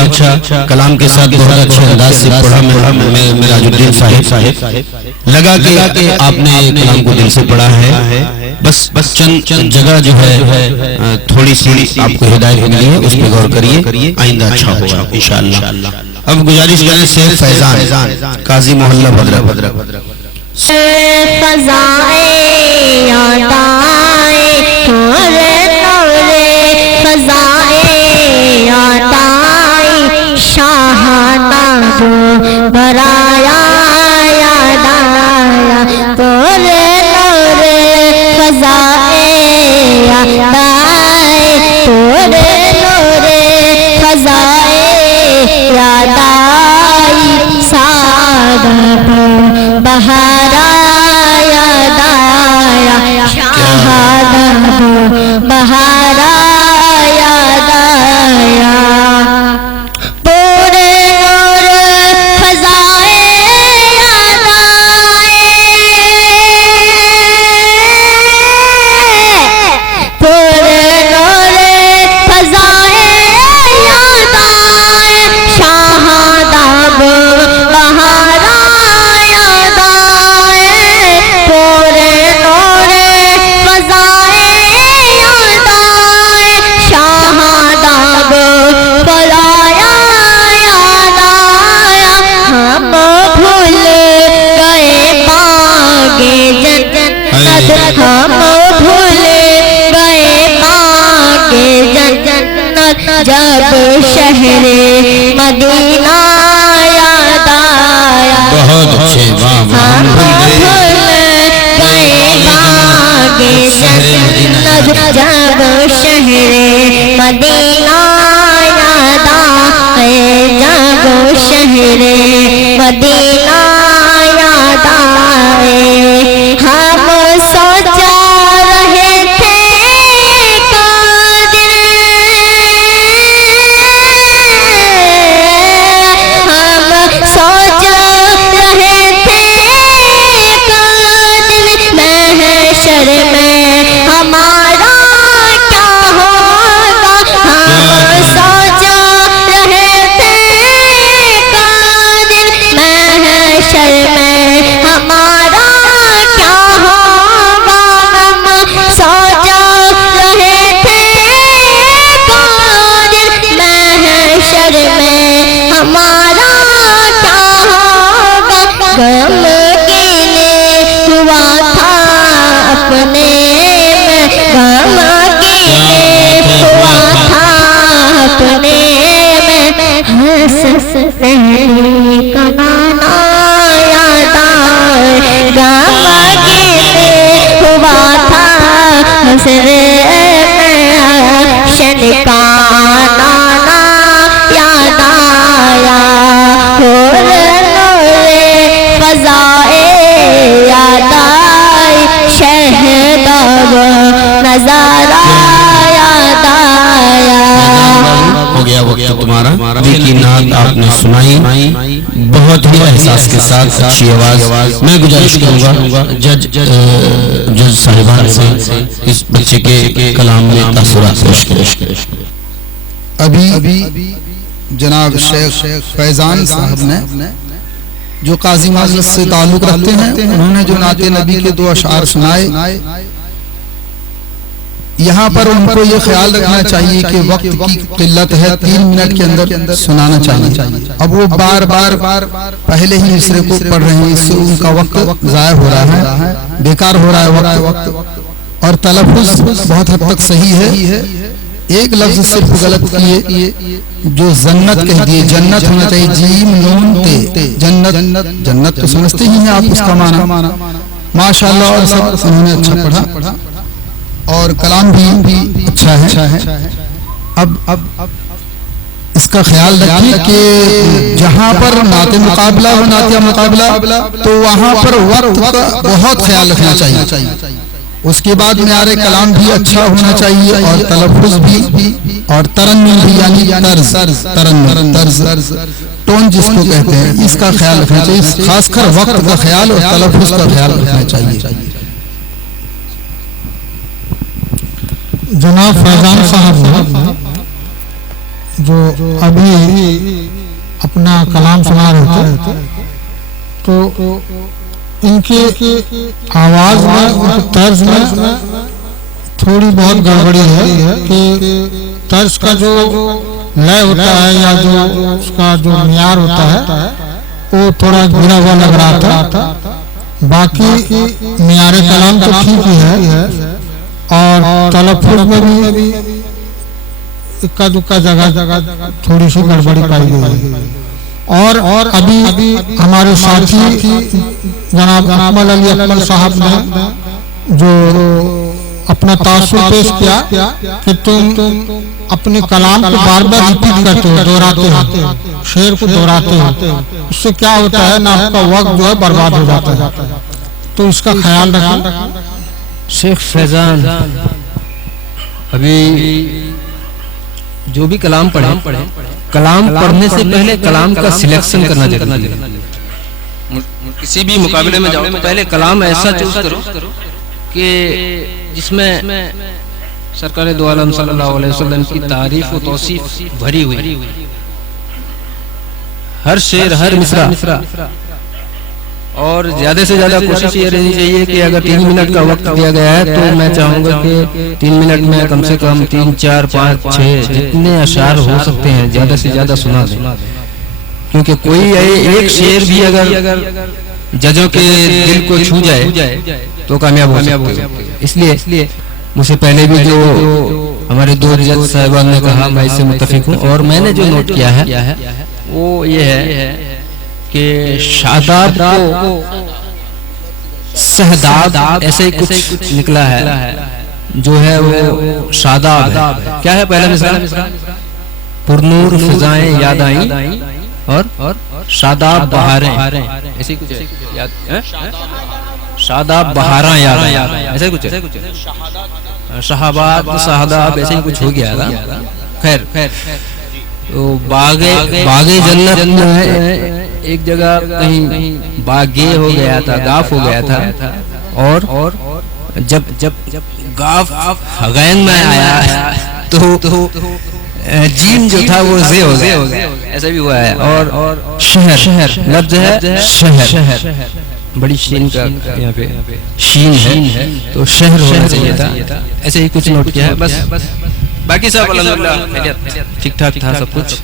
اچھا کلام کے ساتھ بہت اچھے انداز سے پڑھا معراج الدین صاحب. لگا کہ آپ نے کلام کو دل سے پڑھا ہے. بس چند جگہ جو ہے تھوڑی سی آپ کو ہدایت ملی ہے، اس پہ غور کریے، آئندہ اچھا ہوگا انشاءاللہ. اب گزارش کریں سے فیضان قاضی محلہ بدرک. فضائے یاد آئے فضائے یاد آئی شاہدہ جو برایا یاد آیا تورے نورے فضائے یاد آئے تورے نورے فضائے یاد آئی سعادت بہارا یاد آیا شہادت بہارا یاد آیا پورے نور فضائے یاد آئے پورے نور فضائے یاد آئے شہادت بہارا یاد آئے پورے نور فضائے یاد آئے شہادت بہارا یاد آیا ہم بھول گئے باغ جنت ہم بھول گئے باغ جنت جب شہر مدینہ یاد آیا بہت اچھے ہم بھول گئے باغ جنت جب شہر مدینہ یاد آئے جب شہر مدینہ یاد آئے ہم سوچا رہے تھے قادر ہم سوچا رہے تھے قادر محشر میں ہمارا کیا ہوگا ہم سوچا رہے تھے قادر محشر میں ہمارا کیا ہوگا ہم سوچا رہے تھے قادر محشر میں ہمارا کیا ہوگا غمگین ہوا تھا اپنے میں غمگین ہوا تھا اپنے میں ہنس پہلی کمانا یاد آئے غمگین ہوا تھا حسرے میں شن کا نانا یاد آیا نور فضائے یاد آئی شہداب نظارہ یاد آیا ہو گیا وقت تمہارا. ابھی کی نعت آپ نے سنائی بہت ہی احساس کے ساتھ، اچھی آواز. میں گزارش کروں گا جج صاحبان سے اس بچے کے کلام میں تاثرات پیش کریں. ابھی جناب شیخ فیضان صاحب نے جو قاضی مجلس سے تعلق رکھتے ہیں انہوں نے جو نعت نبی کے 2 اشعار سنائے. یہاں پر ان کو یہ خیال رکھنا چاہیے کہ وقت کی قلت ہے، 3 منٹ کے اندر سنانا چاہیے. اب وہ بار بار پہلے ہی مصرے کو پڑھ رہے ہیں، اس سے ان کا وقت ضائع ہو رہا ہے، بیکار ہو رہا ہے وقت. اور تلفظ بہت حد تک صحیح ہے، ایک لفظ صرف غلط کیے جو جنت کہہ دیے. جنت ہونا چاہیے جیم نون تے. جنت تو سمجھتے ہی ہیں آپ اس کا معنی. ماشاءاللہ اور سب انہوں نے اچھا پڑھا اور کلام بھی اچھا ہے. اب اس کا خیال رکھیں کہ جہاں پر نعت مقابلہ و نعتیہ مقابلہ تو وہاں پر وقت کا بہت خیال رکھنا چاہیے. اس کے بعد معیار کلام بھی اچھا ہونا چاہیے اور تلفظ بھی اور ترنم بھی، یعنی طرز ٹون جس کو کہتے ہیں، اس کا خیال رکھنا چاہیے. خاص کر وقت کا خیال اور تلفظ کا خیال رکھنا چاہیے. جناب فیضان صاحب نے جو ابھی اپنا کلام سنا رہے تھے تو ان کی آواز میں طرز میں تھوڑی بہت گڑبڑی ہے کہ طرز کا جو لے ہوتا ہے یا جو اس کا جو معیار ہوتا ہے وہ تھوڑا گرا ہوا لگ رہا تھا. باقی معیار کلام تو ٹھیک ہی ہے اور تلفظ میں بھی اکا دکا جگہ تھوڑی سی گڑبڑی پائی گئی ہے. اور ابھی ہمارے ساتھی جناب اکمل علی اکمل صاحب نے جو اپنا تاثر پیش کیا کہ تم اپنے کلام کو بار بار ریپیٹ کرتے ہو، دہراتے ہو، شعر کو دہراتے ہو، اس سے کیا ہوتا ہے نا آپ کا وقت جو ہے برباد ہو جاتا ہے. تو اس کا خیال رکھیں. شیخ فیضان ابھی جو بھی کلام پڑھیں، کلام پڑھنے سے پہلے کلام کا سلیکشن کرنا ضروری ہے. کسی بھی مقابلے میں جاؤ تو پہلے کلام ایسا چوز کرو کہ جس میں سرکار دو عالم صلی اللہ علیہ وسلم کی تعریف و توصیف بھری ہوئی، ہر شعر ہر مصرع. اور زیادہ سے زیادہ کوشش یہ رہنی چاہیے کہ اگر 3 منٹ کا وقت دیا گیا ہے تو میں چاہوں گا کہ 3 منٹ میں کم سے کم 3 4 5 6 جتنے اشعار ہو سکتے ہیں زیادہ سے زیادہ سنا دیں. کیونکہ کوئی ایک شعر بھی اگر ججوں کے دل کو چھو جائے تو کامیاب ہو سکتے ہیں. اس لیے مجھ سے پہلے بھی جو ہمارے 2 جج صاحبان نے کہا میں اس سے متفق ہوں، اور میں نے جو نوٹ کیا ہے وہ یہ ہے کہ شاداب کو سہداب ایسے ہی کچھ نکلا ہے جو ہے وہ شاداب ہے. کیا ہے پہلا مصرع؟ پرنور فضائیں یاد آئیں اور شاداب بہاریں، ایسے ہی کچھ ہے. شاداب بہاراں یاد آئیں ایسے کچھ ہے. شہابات شہاداب ایسے ہی کچھ ہو گیا تھا. خیر تو باغ جنت میں ایک جگہ کہیں باغے ہو گیا تھا، گاف ہو گیا تھا، اور جب گاف غین میں آیا تو جیم جو تھا وہ زے ہو گیا. ایسا بھی ہوا ہے. اور شہر لفظ ہے شہر، بڑی شین کا یہاں پہ شین ہے تو شہر ہونا چاہیے تھا. ایسے ہی کچھ نوٹ کیا ہے بس. باقی سب الحمدللہ ٹھیک ٹھاک تھا سب کچھ.